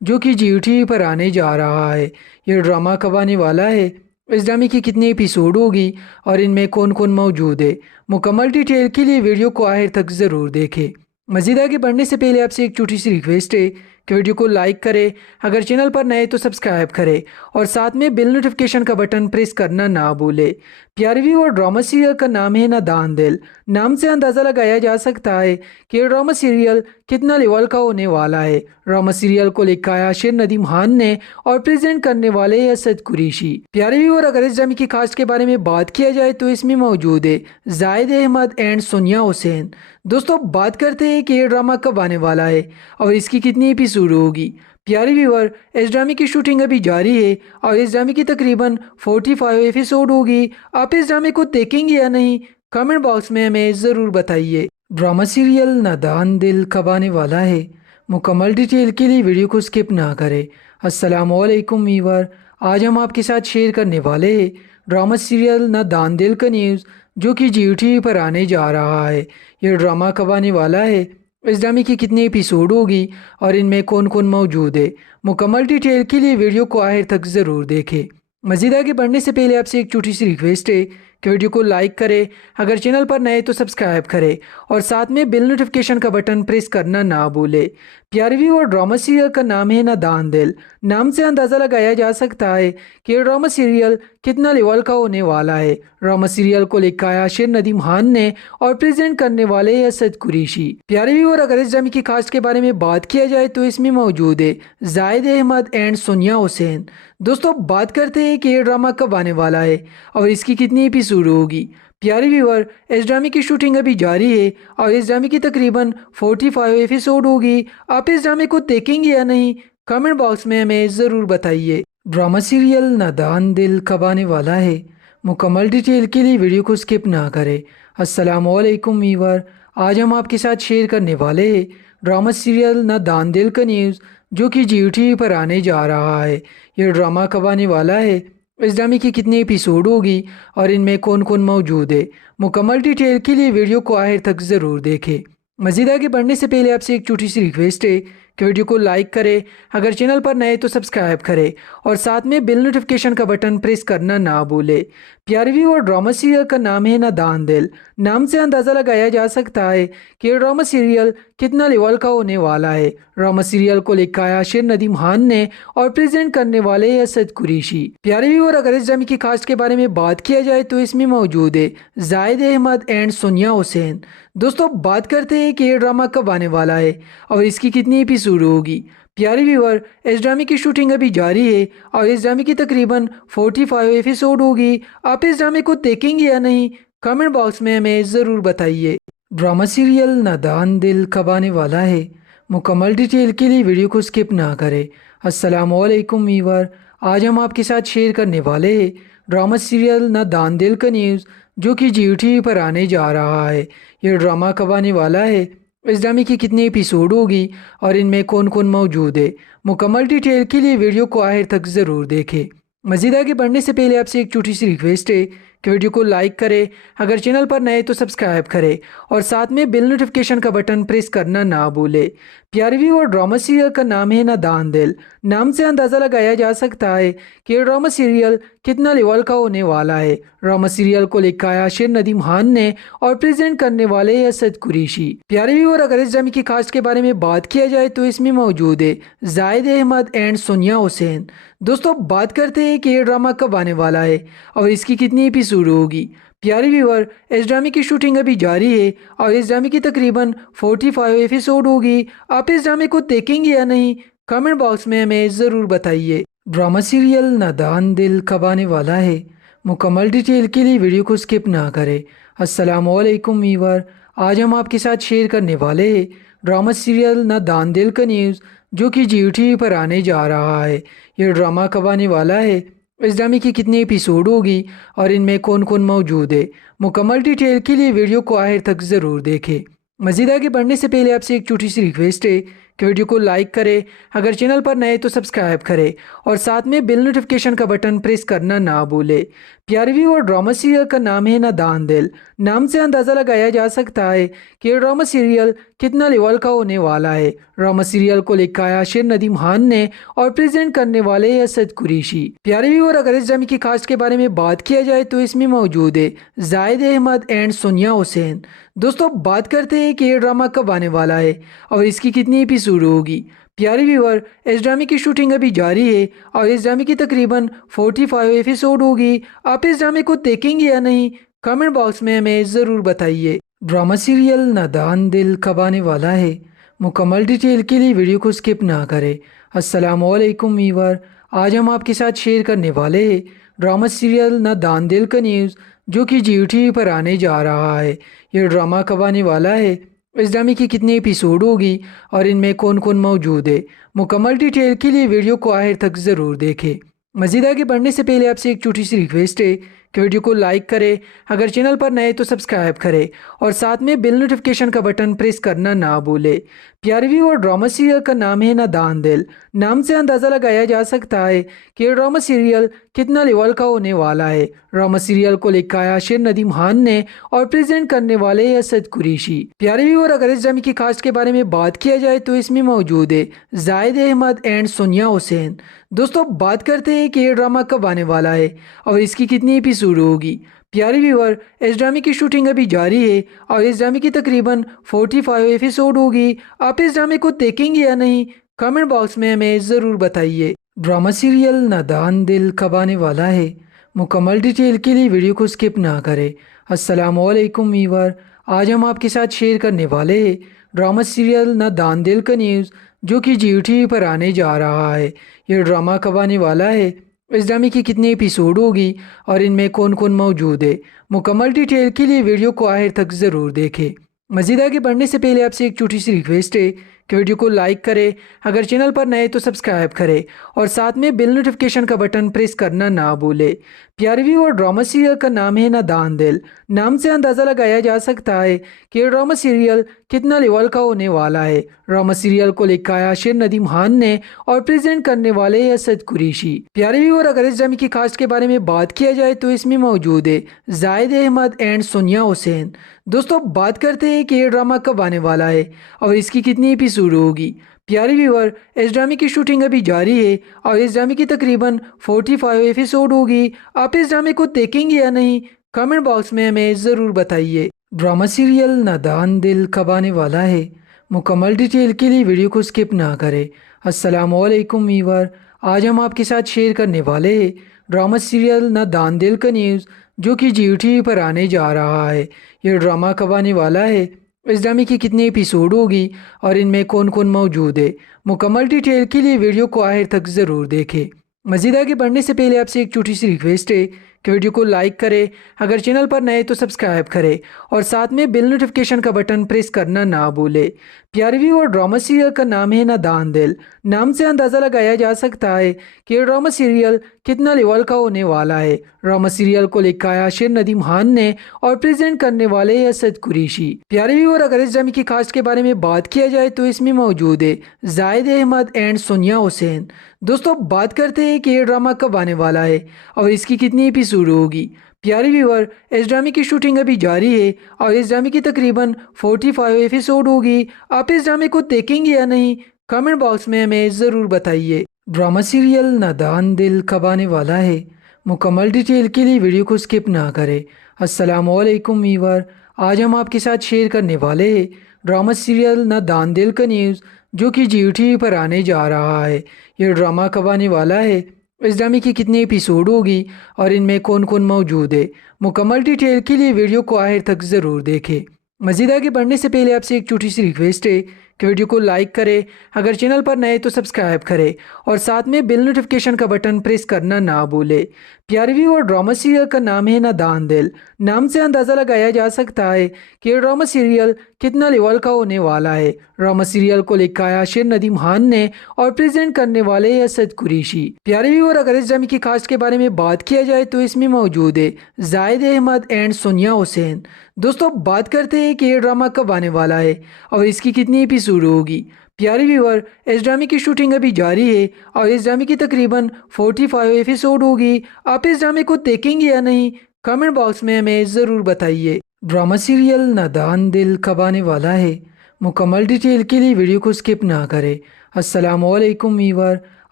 جو کہ Jio T V پر آنے جا رہا ہے۔ یہ ڈرامہ کب آنے والا ہے، اس ڈرامے کی کتنے ایپیسوڈ ہوگی اور ان میں کون کون موجود ہے، مکمل ڈیٹیل کے لیے ویڈیو کو آخر تک ضرور دیکھیں۔ مزید آگے بڑھنے سے پہلے آپ سے ایک چھوٹی سی ریکویسٹ ہے کہ ویڈیو کو لائک کرے، اگر چینل پر نئے تو سبسکرائب کرے اور ساتھ میں بیل نوٹیفیکیشن کا بٹن پریس کرنا نہ بھولے۔ پیارے ویور، ڈرامہ سیریل کا نام ہے نادان دل۔ نام سے اندازہ لگایا جا سکتا ہے کہ یہ ڈرامہ سیریل کتنا لیول کا ہونے والا ہے۔ ڈرامہ سیریل کو لکھا ہے عاشر ندیم خان نے اور پریزنٹ کرنے والے اسد قریشی۔ پیارے ویور، اگر اس ڈرامے کی کاسٹ کے بارے میں بات کیا جائے تو اس میں موجود ہے زاہد احمد اینڈ سونیا حسین۔ دوستو، بات کرتے ہیں کہ یہ ڈرامہ کب آنے والا ہے اور اس کی کتنی ایپیسوڈ ہوگی۔ پیارے ویور، اس ڈرامے کی شوٹنگ ابھی جاری ہے اور اس ڈرامے کی تقریباً 45 ایپیسوڈ ہوگی۔ آپ اس ڈرامے کو دیکھیں گے یا نہیں، کمنٹ باکس میں ہمیں ضرور بتائیے۔ ڈرامہ سیریل نادان دل کب آنے والا ہے، مکمل ڈیٹیل کے لیے ویڈیو کو سکپ نہ کریں۔ السلام علیکم ویور، آج ہم آپ کے ساتھ شیئر کرنے والے ہیں ڈرامہ سیریل نادان دل کا نیوز، جو کہ جیو ٹی وی پر آنے جا رہا ہے۔ یہ ڈرامہ کب آنے والا ہے، اس ڈرامے کی کتنے ایپیسوڈ ہوگی اور ان میں کون کون موجود ہے، مکمل ڈیٹیل کے لیے ویڈیو کو آخر تک ضرور دیکھیں۔ مزید آگے بڑھنے سے پہلے آپ سے ایک چھوٹی سی ریکویسٹ ہے کہ ویڈیو کو لائک کرے، اگر چینل پر نئے تو سبسکرائب کرے اور ساتھ میں بیل نوٹیفیکیشن کا بٹن پریس کرنا نہ بھولے۔ پیارے ویور، ڈرامہ سیریل کا نام ہے نادان دل۔ نام سے اندازہ لگایا جا سکتا ہے کہ یہ ڈرامہ سیریل کتنا لیول کا ہونے والا ہے۔ ڈرامہ سیریل کو لکھا ہے عاشر ندیم خان نے اور پریزنٹ کرنے والے اسد قریشی۔ پیارے ویور، اگر اس ڈرامے کی کاسٹ کے بارے میں بات کیا جائے تو اس میں موجود ہے زاہد احمد اینڈ سونیا حسین۔ دوستو، بات کرتے ہیں کہ یہ ڈرامہ کب آنے والا ہے اور اس کی کتنی ایپیسوڈ ہوگی۔ پیارے ویور، اس ڈرامے کی شوٹنگ ابھی جاری ہے اور اس ڈرامے کی تقریباً 45 ایپیسوڈ ہوگی۔ آپ اس ڈرامے کو دیکھیں گے یا نہیں، کمنٹ باکس میں ہمیں ضرور بتائیے۔ ڈرامہ سیریل نادان دل کب آنے والا ہے، مکمل ڈیٹیل کے لیے ویڈیو کو سکپ نہ کریں۔ السلام علیکم ویور، آج ہم آپ کے ساتھ شیئر کرنے والے ہیں ڈرامہ سیریل نادان دل کا نیوز، جو کہ جیو ٹی وی پر آنے جا رہا ہے۔ یہ ڈرامہ کب آنے والا ہے، اس ڈرامے کی کتنے ایپیسوڈ ہوگی اور ان میں کون کون موجود ہے، مکمل ڈیٹیل کے لیے ویڈیو کو آخر تک ضرور دیکھیں۔ مزید آگے بڑھنے سے پہلے آپ سے ایک چھوٹی سی ریکویسٹ ہے کہ ویڈیو کو لائک کرے، اگر چینل پر نئے تو سبسکرائب کرے اور ساتھ میں بیل نوٹیفیکیشن کا بٹن پریس کرنا نہ بھولے۔ پیارے ویور، ڈرامہ سیریل کا نام ہے نادان دل۔ نام سے اندازہ لگایا جا سکتا ہے کہ یہ ڈرامہ سیریل کتنا لیول کا ہونے والا ہے۔ ڈرامہ سیریل کو لکھا ہے عاشر ندیم خان نے اور پریزنٹ کرنے والے اسد قریشی۔ پیارے ویور، اگر اس ڈرامے کی کاسٹ کے بارے میں بات کیا جائے تو اس میں موجود ہے زاہد احمد اینڈ سونیا حسین۔ دوستو، بات کرتے ہیں کہ یہ ڈرامہ کب آنے والا ہے اور اس کی کتنی ایپیسوڈ ہوگی۔ پیارے ویور، اس ڈرامے کی شوٹنگ ابھی جاری ہے اور اس ڈرامے کی تقریباً 45 ایپیسوڈ ہوگی۔ آپ اس ڈرامے کو دیکھیں گے یا نہیں، کمنٹ باکس میں ہمیں ضرور بتائیے۔ ڈرامہ سیریل نادان دل کب آنے والا ہے، مکمل ڈیٹیل کے لیے ویڈیو کو سکپ نہ کریں۔ السلام علیکم ویور، آج ہم آپ کے ساتھ شیئر کرنے والے ہیں ڈرامہ سیریل نادان دل کا نیوز، جو کہ جیو ٹی وی پر آنے جا رہا ہے۔ یہ ڈرامہ کب آنے والا ہے، اس ڈرامے کی کتنے ایپیسوڈ ہوگی اور ان میں کون کون موجود ہے، مکمل ڈیٹیل کے لیے ویڈیو کو آخر تک ضرور دیکھیں۔ مزید آگے بڑھنے سے پہلے آپ سے ایک چھوٹی سی ریکویسٹ ہے کہ ویڈیو کو لائک کرے، اگر چینل پر نئے تو سبسکرائب کرے اور ساتھ میں بیل نوٹیفیکیشن کا بٹن پریس کرنا نہ بھولے۔ پیارے ویور، ڈرامہ سیریل کا نام ہے نادان دل۔ نام سے اندازہ لگایا جا سکتا ہے کہ یہ ڈرامہ سیریل کتنا لیول کا ہونے والا ہے۔ ڈرامہ سیریل کو لکھا ہے عاشر ندیم خان نے اور پریزنٹ کرنے والے اسد قریشی۔ پیارے ویور، اگر اس ڈرامے کی کاسٹ کے بارے میں بات کیا جائے تو اس میں موجود ہے زاہد احمد اینڈ سونیا حسین۔ دوستو، بات کرتے ہیں کہ یہ ڈرامہ کب آنے والا ہے اور اس کی کتنی ایپیسوڈ ہوگی۔ پیارے ویور، اس ڈرامے کی شوٹنگ ابھی جاری ہے اور اس ڈرامے کی تقریباً 45 ایپیسوڈ ہوگی۔ آپ اس ڈرامے کو دیکھیں گے یا نہیں، کمنٹ باکس میں ہمیں ضرور بتائیے۔ ڈرامہ سیریل نادان دل کب آنے والا ہے، مکمل ڈیٹیل کے لیے ویڈیو کو سکپ نہ کریں۔ السلام علیکم ویور، آج ہم آپ کے ساتھ شیئر کرنے والے ہیں ڈرامہ سیریل نادان دل کا نیوز، جو کہ جیو ٹی وی پر آنے جا رہا ہے۔ یہ ڈرامہ کب آنے والا ہے، اس ڈرامے کی کتنے ایپیسوڈ ہوگی اور ان میں کون کون موجود ہے، مکمل ڈیٹیل کے لیے ویڈیو کو آخر تک ضرور دیکھیں۔ مزید آگے بڑھنے سے پہلے آپ سے ایک چھوٹی سی ریکویسٹ ہے کہ ویڈیو کو لائک کرے، اگر چینل پر نئے تو سبسکرائب کرے اور ساتھ میں بیل نوٹیفیکیشن کا بٹن پریس کرنا نہ بھولے۔ پیارے ویور، ڈرامہ سیریل کا نام ہے نادان دل۔ نام سے اندازہ لگایا جا سکتا ہے کہ یہ ڈرامہ سیریل کتنا لیول کا ہونے والا ہے۔ ڈرامہ سیریل کو لکھا ہے عاشر ندیم خان نے اور پریزنٹ کرنے والے اسد قریشی۔ پیارے ویور، اگر اس ڈرامے کی کاسٹ کے بارے میں بات کیا جائے تو اس میں موجود ہے زاہد احمد اینڈ سونیا حسین۔ دوستو، بات کرتے ہیں کہ یہ ڈرامہ کب آنے والا ہے اور اس کی کتنی ایپیسوڈ ہوگی۔ پیارے ویور، اس ڈرامے کی شوٹنگ ابھی جاری ہے اور اس ڈرامے کی تقریباً 45 ایپیسوڈ ہوگی۔ آپ اس ڈرامے کو دیکھیں گے یا نہیں، کمنٹ باکس میں ہمیں ضرور بتائیے۔ ڈرامہ سیریل نادان دل کب آنے والا ہے؟ مکمل ڈیٹیل کے لیے ویڈیو کو سکپ نہ کریں۔ السلام علیکم ویور، آج ہم آپ کے ساتھ شیئر کرنے والے ہیں ڈرامہ سیریل نادان دل کا نیوز، جو کہ جیو ٹی وی پر آنے جا رہا ہے۔ یہ ڈرامہ کب آنے والا ہے، اس ڈرامے کی کتنے ایپیسوڈ ہوگی اور ان میں کون کون موجود ہے، مکمل ڈیٹیل کے لیے ویڈیو کو آخر تک ضرور دیکھیں۔ مزید آگے بڑھنے سے پہلے آپ سے ایک چھوٹی سی ریکویسٹ ہے کہ ویڈیو کو لائک کرے، اگر چینل پر نئے تو سبسکرائب کرے اور ساتھ میں بیل نوٹیفیکیشن کا بٹن پریس کرنا نہ بھولے۔ پیارے ویور، ڈرامہ سیریل کا نام ہے نادان دل۔ نام سے اندازہ لگایا جا سکتا ہے کہ یہ ڈرامہ سیریل کتنا لیول کا ہونے والا ہے۔ ڈرامہ سیریل کو لکھا ہے عاشر ندیم خان نے اور پریزنٹ کرنے والے اسد قریشی۔ پیارے ویور، اگر اس ڈرامے کی کاسٹ کے بارے میں بات کیا جائے تو اس میں موجود ہے زاہد احمد اینڈ سونیا حسین۔ دوستو، بات کرتے ہیں کہ یہ ڈرامہ کب آنے والا ہے اور اس کی کتنی ایپیسوڈ ہوگی۔ پیارے ویور، اس ڈرامے کی شوٹنگ ابھی جاری ہے اور اس ڈرامے کی تقریباً 45 ایپیسوڈ ہوگی۔ آپ اس ڈرامے کو دیکھیں گے یا نہیں، کمنٹ باکس میں ہمیں ضرور بتائیے۔ ڈرامہ سیریل نادان دل کب آنے والا ہے، مکمل ڈیٹیل کے لیے ویڈیو کو سکپ نہ کریں۔ السلام علیکم ویور، آج ہم آپ کے ساتھ شیئر کرنے والے ہیں ڈرامہ سیریل نادان دل کا نیوز، جو کہ جیو ٹی وی پر آنے جا رہا ہے۔ یہ ڈرامہ کب آنے والا ہے، اس ڈرامے کی کتنے ایپیسوڈ ہوگی اور ان میں کون کون موجود ہے، مکمل ڈیٹیل کے لیے ویڈیو کو آخر تک ضرور دیکھیں۔ مزید آگے بڑھنے سے پہلے آپ سے ایک چھوٹی سی ریکویسٹ ہے کہ ویڈیو کو لائک کرے، اگر چینل پر نئے تو سبسکرائب کرے اور ساتھ میں بیل نوٹیفیکیشن کا بٹن پریس کرنا نہ بھولے۔ پیارے ویور، ڈرامہ سیریل کا نام ہے نادان دل۔ نام سے اندازہ لگایا جا سکتا ہے کہ یہ ڈرامہ سیریل کتنا لیول کا ہونے والا ہے۔ ڈرامہ سیریل کو لکھا ہے عاشر ندیم خان نے اور پریزنٹ کرنے والے اسد قریشی۔ پیارے ویور، اگر اس ڈرامے کی کاسٹ کے بارے میں بات کیا جائے تو اس میں موجود ہے زاہد احمد اینڈ سونیا حسین۔ دوستو، بات کرتے ہیں کہ یہ ڈرامہ کب آنے والا ہے اور اس کی کتنی ایپیسوڈ ہوگی۔ پیارے ویور، اس ڈرامے کی شوٹنگ ابھی جاری ہے اور اس ڈرامے کی تقریباً 45 ایپیسوڈ ہوگی۔ آپ اس ڈرامے کو دیکھیں گے یا نہیں، کمنٹ باکس میں ہمیں ضرور بتائیے۔ ڈرامہ سیریل نادان دل کب آنے والا ہے، مکمل ڈیٹیل کے لیے ویڈیو کو سکپ نہ کریں۔ السلام علیکم ویور، آج ہم آپ کے ساتھ شیئر کرنے والے ہیں ڈرامہ سیریل نادان دل کا نیوز، جو کہ جیو ٹی وی پر آنے جا رہا ہے۔ یہ ڈرامہ کب آنے والا ہے، اس ڈرامے کی کتنے ایپیسوڈ ہوگی اور ان میں کون کون موجود ہے، مکمل ڈیٹیل کے لیے ویڈیو کو آخر تک ضرور دیکھیں۔ مزید آگے بڑھنے سے پہلے آپ سے ایک چھوٹی سی ریکویسٹ ہے کہ ویڈیو کو لائک کرے، اگر چینل پر نئے تو سبسکرائب کرے اور ساتھ میں بیل نوٹیفیکیشن کا بٹن پریس کرنا نہ بھولے۔ پیارے ویور، ڈرامہ سیریل کا نام ہے نادان دل۔ نام سے اندازہ لگایا جا سکتا ہے کہ یہ ڈرامہ سیریل کتنا لیول کا ہونے والا ہے۔ ڈرامہ سیریل کو لکھا ہے عاشر ندیم خان نے اور پریزنٹ کرنے والے اسد قریشی۔ پیارے ویور، اگر اس ڈرامے کی کاسٹ کے بارے میں بات کیا جائے تو اس میں موجود ہے زاہد احمد اینڈ سونیا حسین۔ دوستو، بات کرتے ہیں کہ یہ ڈرامہ کب آنے والا ہے اور اس کی کتنی ایپیسوڈ ہوگی۔ پیارے ویور، اس ڈرامے کی شوٹنگ ابھی جاری ہے اور اس ڈرامے کی تقریباً 45 ایپیسوڈ ہوگی۔ آپ اس ڈرامے کو دیکھیں گے یا نہیں، کمنٹ باکس میں ہمیں ضرور بتائیے۔ ڈرامہ سیریل نادان دل کب آنے والا ہے، مکمل ڈیٹیل کے لیے ویڈیو کو سکپ نہ کریں۔ السلام علیکم ویور، آج ہم آپ کے ساتھ شیئر کرنے والے ہیں ڈرامہ سیریل نادان دل کا نیوز، جو کہ جیو ٹی وی پر آنے جا رہا ہے۔ یہ ڈرامہ کب آنے والا ہے، اس ڈرامے کی کتنے ایپیسوڈ ہوگی اور ان میں کون کون موجود ہے، مکمل ڈیٹیل کے لیے ویڈیو کو آخر تک ضرور دیکھیں۔ مزید آگے بڑھنے سے پہلے آپ سے ایک چھوٹی سی ریکویسٹ ہے کہ ویڈیو کو لائک کرے، اگر چینل پر نئے تو سبسکرائب کرے اور ساتھ میں بیل نوٹیفیکیشن کا بٹن پریس کرنا نہ بھولے۔ پیارے ویور، ڈرامہ سیریل کا نام ہے نادان دل۔ نام سے اندازہ لگایا جا سکتا ہے کہ یہ ڈرامہ سیریل کتنا لیول کا ہونے والا ہے۔ ڈرامہ سیریل کو لکھا ہے عاشر ندیم خان نے اور پریزنٹ کرنے والے اسد قریشی۔ پیارے ویور، اگر اس ڈرامے کی کاسٹ کے بارے میں بات کیا جائے تو اس میں موجود ہے زاہد احمد اینڈ سونیا حسین۔ دوستو، بات کرتے ہیں کہ یہ ڈرامہ کب آنے والا ہے اور اس کی کتنی ایپیسوڈ ہوگی۔ پیارے ویور، اس ڈرامے کی شوٹنگ ابھی جاری ہے اور اس ڈرامے کی تقریباً 45 ایپیسوڈ ہوگی۔ آپ اس ڈرامے کو دیکھیں گے یا نہیں، کمنٹ باکس میں ہمیں ضرور بتائیے۔ ڈرامہ سیریل نادان دل کب آنے والا ہے؟ مکمل ڈیٹیل کے لیے ویڈیو کو سکپ نہ کریں۔ السلام علیکم ویور،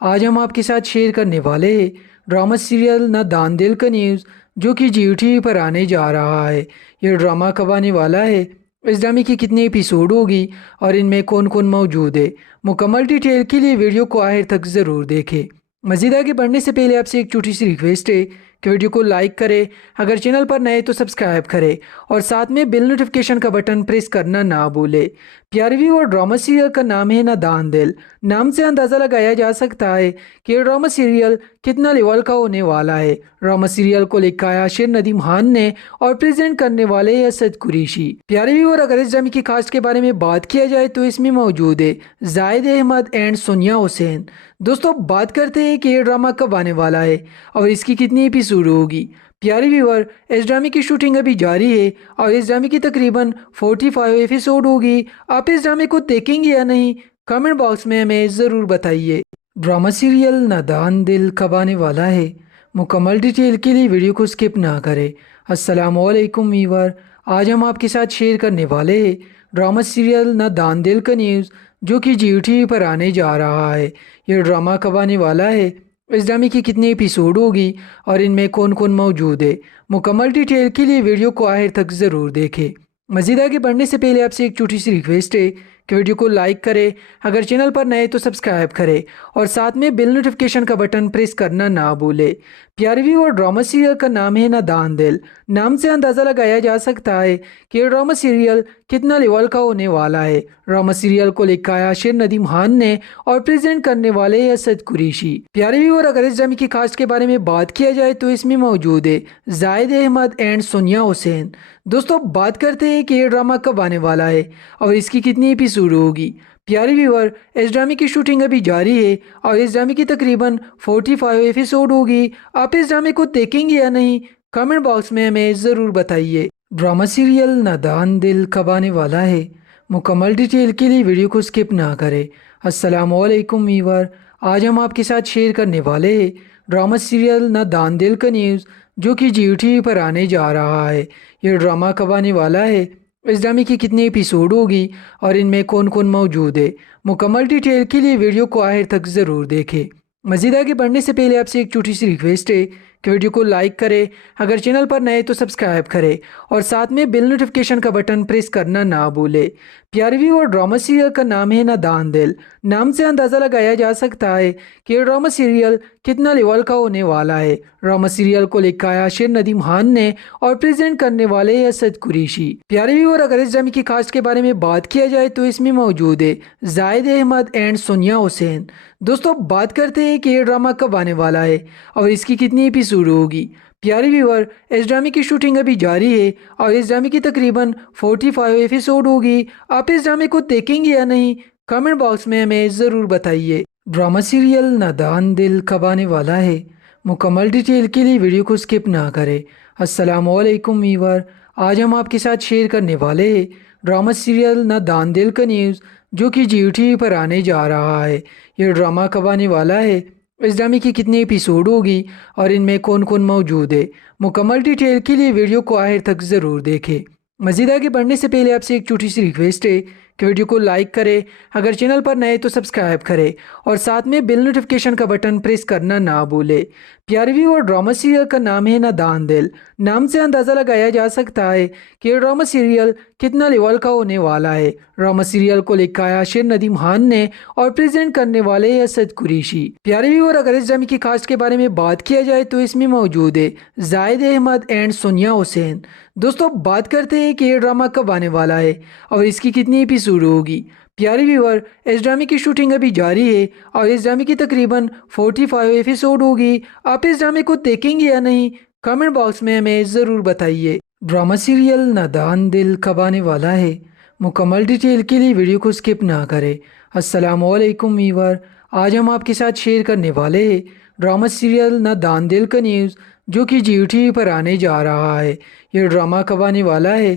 آج ہم آپ کے ساتھ شیئر کرنے والے ہیں ڈرامہ سیریل نادان دل کا نیوز، جو کہ جیو ٹی وی پر آنے جا رہا ہے۔ یہ ڈرامہ کب آنے والا ہے، اس ڈرامے کی کتنے ایپیسوڈ ہوگی اور ان میں کون کون موجود ہے، مکمل ڈیٹیل کے لیے ویڈیو کو آخر تک ضرور دیکھیں۔ مزید آگے بڑھنے سے پہلے آپ سے ایک چھوٹی سی ریکویسٹ ہے کہ ویڈیو کو لائک کرے، اگر چینل پر نئے تو سبسکرائب کرے اور ساتھ میں بیل نوٹیفیکیشن کا بٹن پریس کرنا نہ بھولے۔ پیارے ویور، ڈرامہ سیریل کا نام ہے نادان دل۔ نام سے اندازہ لگایا جا سکتا ہے کہ یہ ڈرامہ سیریل کتنا لیول کا ہونے والا ہے۔ ڈرامہ سیریل کو لکھا ہے عاشر ندیم خان نے اور پریزنٹ کرنے والے ہیں اسد قریشی۔ پیارے ویور، اگر اس ڈرامے کی کاسٹ کے بارے میں بات کیا جائے تو اس میں موجود ہے زاہد احمد اینڈ سونیا حسین۔ دوستو، بات کرتے ہیں کہ یہ ڈرامہ کب آنے والا ہے اور اس کی کتنی ایپیسوڈ ہوگی۔ پیارے ویور، اس ڈرامے کی شوٹنگ ابھی جاری ہے اور اس ڈرامے کی تقریباً 45 ایپیسوڈ ہوگی۔ آپ اس ڈرامے کو دیکھیں گے یا نہیں، کمنٹ باکس میں ہمیں ضرور بتائیے۔ ڈرامہ سیریل نادان دل کب آنے والا ہے، مکمل ڈیٹیل کے لیے ویڈیو کو سکپ نہ کریں۔ السلام علیکم ویور، آج ہم آپ کے ساتھ شیئر کرنے والے ہیں ڈرامہ سیریل نادان دل کا نیوز، جو کہ جیو ٹی وی پر آنے جا رہا ہے۔ یہ ڈرامہ کب آنے والا ہے، اس ڈرامے کی کتنے ایپیسوڈ ہوگی اور ان میں کون کون موجود ہے، مکمل ڈیٹیل کے لیے ویڈیو کو آخر تک ضرور دیکھیں۔ مزید آگے بڑھنے سے پہلے آپ سے ایک چھوٹی سی ریکویسٹ ہے کہ ویڈیو کو لائک کرے، اگر چینل پر نئے تو سبسکرائب کرے اور ساتھ میں بیل نوٹیفیکیشن کا بٹن پریس کرنا نہ بھولے۔ پیارے ویور، ڈرامہ سیریل کا نام ہے نادان دل۔ نام سے اندازہ لگایا جا سکتا ہے کہ یہ ڈرامہ سیریل کتنا لیول کا ہونے والا ہے۔ ڈرامہ سیریل کو لکھا ہے عاشر ندیم خان نے اور پریزنٹ کرنے والے ہیں اسد قریشی۔ پیارے ویور، اگر اس ڈرامے کی کاسٹ کے بارے میں بات کیا جائے تو اس میں موجود ہے زاہد احمد اینڈ سونیا حسین۔ دوستو، بات کرتے ہیں کہ یہ ڈرامہ کب آنے والا ہے اور اس کی کتنی ایپیسوڈ ہوگی۔ پیارے ویور، اس ڈرامے کی شوٹنگ ابھی جاری ہے اور اس ڈرامے کی تقریباً 45 ایپیسوڈ ہوگی۔ آپ اس ڈرامے کو دیکھیں گے یا نہیں، کمنٹ باکس میں ہمیں ضرور بتائیے۔ ڈرامہ سیریل نادان دل کب آنے والا ہے، مکمل ڈیٹیل کے لیے ویڈیو کو سکپ نہ کریں۔ السلام علیکم ویور، آج ہم آپ کے ساتھ شیئر کرنے والے ہیں ڈرامہ سیریل نادان دل کا نیوز، جو کہ جیو ٹی وی پر آنے جا رہا ہے۔ یہ ڈرامہ کب آنے والا ہے، اس ڈرامے کی کتنے ایپیسوڈ ہوگی اور ان میں کون کون موجود ہے، مکمل ڈیٹیل کے لیے ویڈیو کو آخر تک ضرور دیکھیں۔ مزید آگے بڑھنے سے پہلے آپ سے ایک چھوٹی سی ریکویسٹ ہے کہ ویڈیو کو لائک کرے، اگر چینل پر نئے تو سبسکرائب کرے اور ساتھ میں بیل نوٹیفیکیشن کا بٹن پریس کرنا نہ بھولے۔ پیارے ویور، ڈرامہ سیریل کا نام ہے نادان دل۔ نام سے اندازہ لگایا جا سکتا ہے کہ یہ ڈرامہ سیریل کتنا لیول کا ہونے والا ہے۔ ڈرامہ سیریل کو لکھا ہے عاشر ندیم خان نے اور پریزنٹ کرنے والے ہیں اسد قریشی۔ پیارے ویور، اگر اس ڈرامے کی کاسٹ کے بارے میں بات کیا جائے تو اس میں موجود ہے زاہد احمد اینڈ سونیا حسین۔ دوستو، بات کرتے ہیں کہ یہ ڈرامہ کب آنے والا ہے اور اس کی کتنی ایپیسوڈ ہوگی۔ پیارے ویور، اس ڈرامے کی شوٹنگ ابھی جاری ہے اور اس ڈرامے کی تقریباً 45 ایپیسوڈ ہوگی۔ آپ اس ڈرامے کو دیکھیں گے یا نہیں، کمنٹ باکس میں ہمیں ضرور بتائیے۔ ڈرامہ سیریل نادان دل کب آنے والا ہے، مکمل ڈیٹیل کے لیے ویڈیو کو سکپ نہ کریں۔ السلام علیکم ویور، آج ہم آپ کے ساتھ شیئر کرنے والے ہیں ڈرامہ سیریل نادان دل کا نیوز، جو کہ جیو ٹی وی پر آنے جا رہا ہے۔ یہ ڈرامہ کب آنے والا ہے، اس ڈرامے کی کتنی ایپیسوڈ ہوگی اور ان میں کون کون موجود ہے، مکمل ڈیٹیل کے لیے ویڈیو کو آخر تک ضرور دیکھیں۔ مزید آگے بڑھنے سے پہلے آپ سے ایک چھوٹی سی ریکویسٹ ہے کہ ویڈیو کو لائک کرے، اگر چینل پر نئے تو سبسکرائب کرے اور ساتھ میں بیل نوٹیفیکیشن کا بٹن پریس کرنا نہ بھولے۔ پیارے ویور، ڈرامہ سیریل کا نام ہے نادان دل۔ نام سے اندازہ لگایا جا سکتا ہے کہ یہ ڈرامہ سیریل کتنا لیول کا ہونے والا ہے۔ ڈرامہ سیریل کو لکھا ہے عاشر ندیم خان نے اور پریزنٹ کرنے والے ہیں اسد قریشی۔ پیارے ویور، اگر اس ڈرامے کی کاسٹ کے بارے میں بات کیا جائے تو اس میں موجود ہے زاہد احمد اینڈ سونیا حسین۔ دوستو، بات کرتے ہیں کہ یہ ڈرامہ کب آنے والا ہے اور اس کی کتنی ایپیسوڈ ہوگی۔ پیارے ویور، اس ڈرامے کی شوٹنگ ابھی جاری ہے اور اس ڈرامے کی تقریباً 45 ایپیسوڈ ہوگی۔ آپ اس ڈرامے کو دیکھیں گے یا نہیں، کمنٹ باکس میں ہمیں ضرور بتائیے۔ ڈرامہ سیریل نادان دل کب آنے والا ہے، مکمل ڈیٹیل کے لیے ویڈیو کو سکپ نہ کریں۔ السلام علیکم ویور، آج ہم آپ کے ساتھ شیئر کرنے والے ہیں ڈرامہ سیریل نادان دل کا نیوز، جو کہ جیو ٹی وی پر آنے جا رہا ہے۔ یہ ڈرامہ کب آنے والا ہے،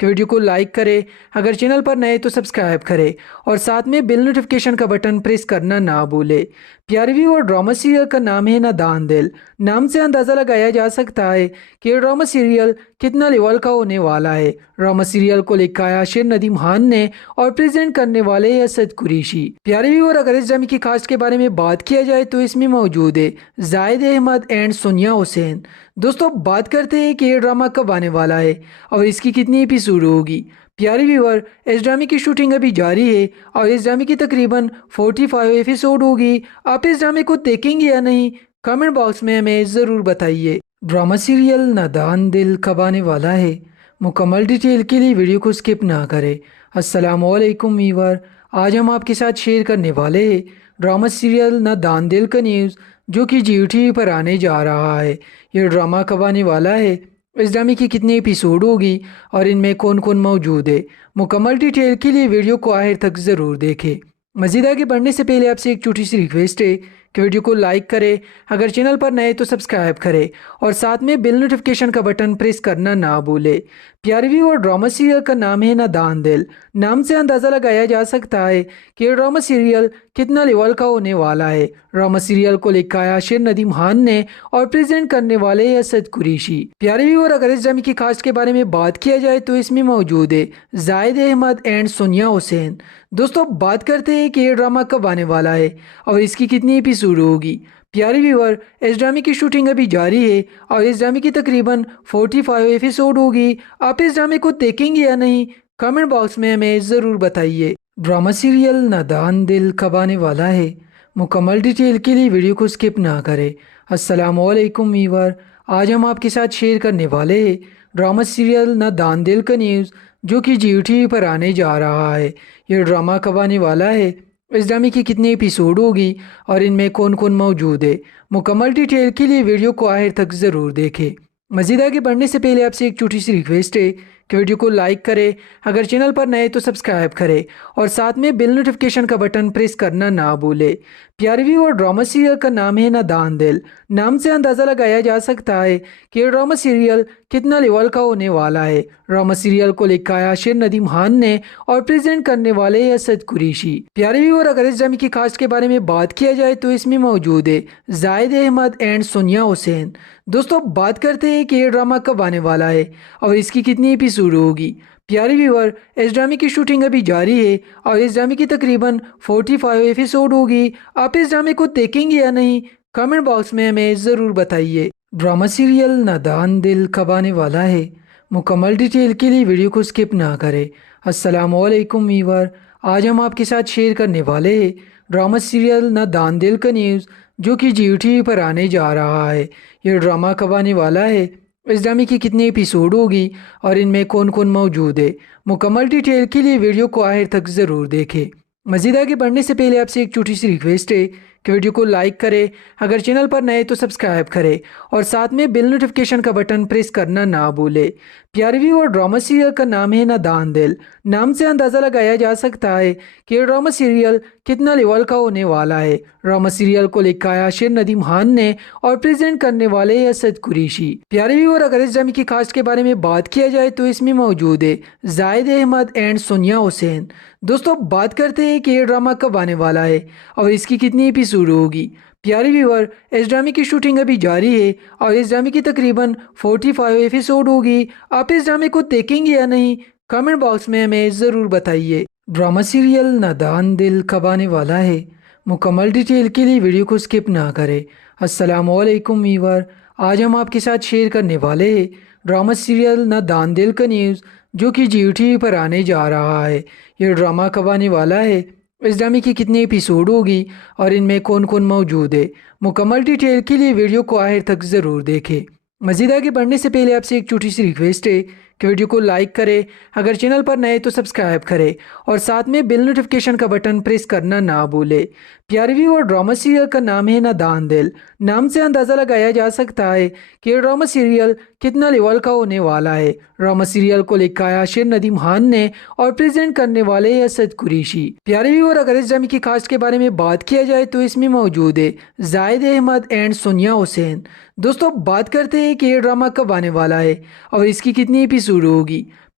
کہ ویڈیو کو لائک کرے، اگر چینل پر نئے تو سبسکرائب کرے اور ساتھ میں بیل نوٹیفیکیشن کا بٹن پریس کرنا نہ بھولے۔ پیارے ویور، ڈرامہ سیریل کا نام ہے نادان دل۔ نام سے اندازہ لگایا جا سکتا ہے کہ یہ ڈرامہ سیریل کتنا لیول کا ہونے والا ہے۔ ڈرامہ سیریل کو لکھا ہے عاشر ندیم خان نے اور پریزنٹ کرنے والے اسد قریشی۔ پیارے ویور، اگر اس ڈرامے کی کاسٹ کے بارے میں بات کیا جائے تو اس میں موجود ہے زاہد احمد اینڈ سونیا حسین۔ دوستو، بات کرتے ہیں کہ یہ ڈرامہ کب آنے والا ہے اور اس کی کتنی ایپیسوڈ ہوگی۔ پیارے ویور، اس ڈرامے کی شوٹنگ ابھی جاری ہے اور اس ڈرامے کی تقریباً 45 ایپیسوڈ ہوگی۔ آپ اس ڈرامے کو دیکھیں گے یا نہیں، کمنٹ باکس میں ہمیں ضرور بتائیے۔ ڈرامہ سیریل نادان دل کب آنے والا ہے؟ مکمل ڈیٹیل کے لیے ویڈیو کو سکپ نہ کریں۔ السلام علیکم ویور، آج ہم آپ کے ساتھ شیئر کرنے والے ہیں ڈرامہ سیریل نادان دل کا نیوز، جو کہ جیو ٹی وی پر آنے جا رہا ہے۔ یہ ڈرامہ کب آنے والا ہے، اس ڈرامے کی کتنی ایپیسوڈ ہوگی اور ان میں کون کون موجود ہے، مکمل ڈیٹیل کے لیے ویڈیو کو آخر تک ضرور دیکھیں۔ مزید آگے بڑھنے سے پہلے آپ سے ایک چھوٹی سی ریکویسٹ ہے کہ ویڈیو کو لائک کرے، اگر چینل پر نئے تو سبسکرائب کرے اور ساتھ میں بیل نوٹیفیکیشن کا بٹن پریس کرنا نہ بھولے۔ پیارے ویور، ڈرامہ سیریل کا نام ہے نادان دل۔ نام سے اندازہ لگایا جا سکتا ہے کہ یہ ڈرامہ سیریل کتنا لیول کا ہونے والا ہے۔ ڈرامہ سیریل کو لکھا ہے عاشر ندیم خان نے اور پریزنٹ کرنے والے اسد قریشی۔ پیارے ویور، اگر اس ڈرامے کی کاسٹ کے بارے میں بات کیا جائے تو اس میں موجود ہے زاہد احمد اینڈ سونیا حسین۔ دوستو، بات کرتے ہیں کہ یہ ڈرامہ کب آنے والا ہے اور اس کی کتنی ایپیسوڈ ہوگی۔ پیارے ویور، اس ڈرامے کی شوٹنگ ابھی جاری ہے اور اس ڈرامے کی تقریباً 45 ایپیسوڈ ہوگی۔ آپ اس ڈرامے کو دیکھیں گے یا نہیں، کمنٹ باکس میں ہمیں ضرور بتائیے۔ ڈرامہ سیریل نادان دل کب آنے والا ہے، مکمل ڈیٹیل کے لیے ویڈیو کو سکپ نہ کریں۔ السلام علیکم ویور، آج ہم آپ کے ساتھ شیئر کرنے والے ہیں ڈرامہ سیریل نادان دل کا نیوز، جو کہ جیو ٹی وی پر آنے جا رہا ہے۔ یہ ڈرامہ کب آنے والا ہے، اس ڈرامے کی کتنی ایپیسوڈ ہوگی اور ان میں کون کون موجود ہے، مکمل ڈیٹیل کے لیے ویڈیو کو آخر تک ضرور دیکھیں۔ مزید آگے بڑھنے سے پہلے آپ سے ایک چھوٹی سی ریکویسٹ ہے کہ ویڈیو کو لائک کرے، اگر چینل پر نئے تو سبسکرائب کرے اور ساتھ میں بیل نوٹیفیکیشن کا بٹن پریس کرنا نہ بھولے۔ پیارے ویور، ڈرامہ سیریل کا نام ہے نادان دل۔ نام سے اندازہ لگایا جا سکتا ہے کہ یہ ڈرامہ سیریل کتنا لیول کا ہونے والا ہے۔ ڈرامہ سیریل کو لکھا ہے عاشر ندیم خان نے اور پریزنٹ کرنے والے اسد قریشی۔ پیارے ویور، اگر اس ڈرامے کی کاسٹ کے بارے میں بات کیا جائے تو اس میں موجود ہے زاہد احمد اینڈ سونیا حسین۔ دوستو، بات کرتے ہیں کہ یہ ڈرامہ کب آنے والا ہے اور اس کی کتنی ایپیسوڈ ہوگی۔ پیارے ویور، اس ڈرامے کی شوٹنگ ابھی جاری ہے اور اس ڈرامے کی تقریباً 45 ایپیسوڈ ہوگی۔ آپ اس ڈرامے کو دیکھیں گے یا نہیں، کمنٹ باکس میں ہمیں ضرور بتائیے۔ ڈرامہ سیریل نادان دل کب آنے والا ہے، مکمل ڈیٹیل کے لیے ویڈیو کو سکپ نہ کریں۔ السلام علیکم ویور، آج ہم آپ کے ساتھ شیئر کرنے والے ہیں ڈرامہ سیریل نادان دل کا نیوز، جو کہ جیو ٹی وی پر آنے جا رہا ہے۔ یہ ڈرامہ کب آنے والا ہے، اس ڈرامے کی کتنی ایپیسوڈ ہوگی اور ان میں کون کون موجود ہے، مکمل ڈیٹیل کے لیے ویڈیو کو آخر تک ضرور دیکھیں۔ مزید آگے بڑھنے سے پہلے آپ سے ایک چھوٹی سی ریکویسٹ ہے کہ ویڈیو کو لائک کرے، اگر چینل پر نئے تو سبسکرائب کرے اور ساتھ میں بیل نوٹیفیکیشن کا بٹن پریس کرنا نہ بھولے۔ پیارے ویور، ڈرامہ سیریل کا نام ہے نادان دل۔ نام سے اندازہ لگایا جا سکتا ہے کہ یہ ڈرامہ سیریل کتنا لیول کا ہونے والا ہے۔ ڈرامہ سیریل کو لکھا ہے عاشر ندیم خان نے اور پریزنٹ کرنے والے اسد قریشی۔ پیارے ویور، اگر اس ڈرامے کی کاسٹ کے بارے میں بات کیا جائے تو اس میں موجود ہے زاہد احمد اینڈ سونیا حسین۔ دوستو، بات کرتے ہیں کہ یہ ڈرامہ کب آنے والا ہے اور اس کی کتنی ایپیسوڈ ہوگی۔ پیارے ویور، اس ڈرامے کی شوٹنگ ابھی جاری ہے اور اس ڈرامے کی تقریباً 45 ایپیسوڈ ہوگی۔ آپ اس ڈرامے کو دیکھیں گے یا نہیں، کمنٹ باکس میں ہمیں ضرور بتائیے۔ ڈرامہ سیریل نادان دل کب آنے والا ہے، مکمل ڈیٹیل کے لیے ویڈیو کو سکپ نہ کریں۔ السلام علیکم ویور، آج ہم آپ کے ساتھ شیئر کرنے والے ہیں ڈرامہ سیریل نادان دل کا نیوز، جو کہ جیو ٹی وی پر آنے جا رہا ہے۔ یہ ڈرامہ کب آنے والا ہے، اس ڈرامے کی کتنی ایپیسوڈ ہوگی اور ان میں کون کون موجود ہے، مکمل ڈیٹیل کے لیے ویڈیو کو آخر تک ضرور دیکھیں۔ مزید آگے بڑھنے سے پہلے آپ سے ایک چھوٹی سی ریکویسٹ ہے کہ ویڈیو کو لائک کرے، اگر چینل پر نئے تو سبسکرائب کرے اور ساتھ میں بیل نوٹیفیکیشن کا بٹن پریس کرنا نہ بھولے۔ پیارے ویور، ڈرامہ سیریل کا نام ہے نادان دل۔ نام سے اندازہ لگایا جا سکتا ہے کہ یہ ڈرامہ سیریل کتنا لیول کا ہونے والا ہے۔ ڈرامہ سیریل کو لکھا ہے عاشر ندیم خان نے اور پریزنٹ کرنے والے اسد قریشی۔ پیارے ویور، اگر اس ڈرامے کی کاسٹ کے بارے میں بات کیا جائے تو اس میں موجود ہے زاہد احمد اینڈ سونیا حسین۔ دوستو، بات کرتے ہیں کہ یہ ڈرامہ کب آنے والا ہے اور اس کی کتنی ایپیسوڈ ہوگی۔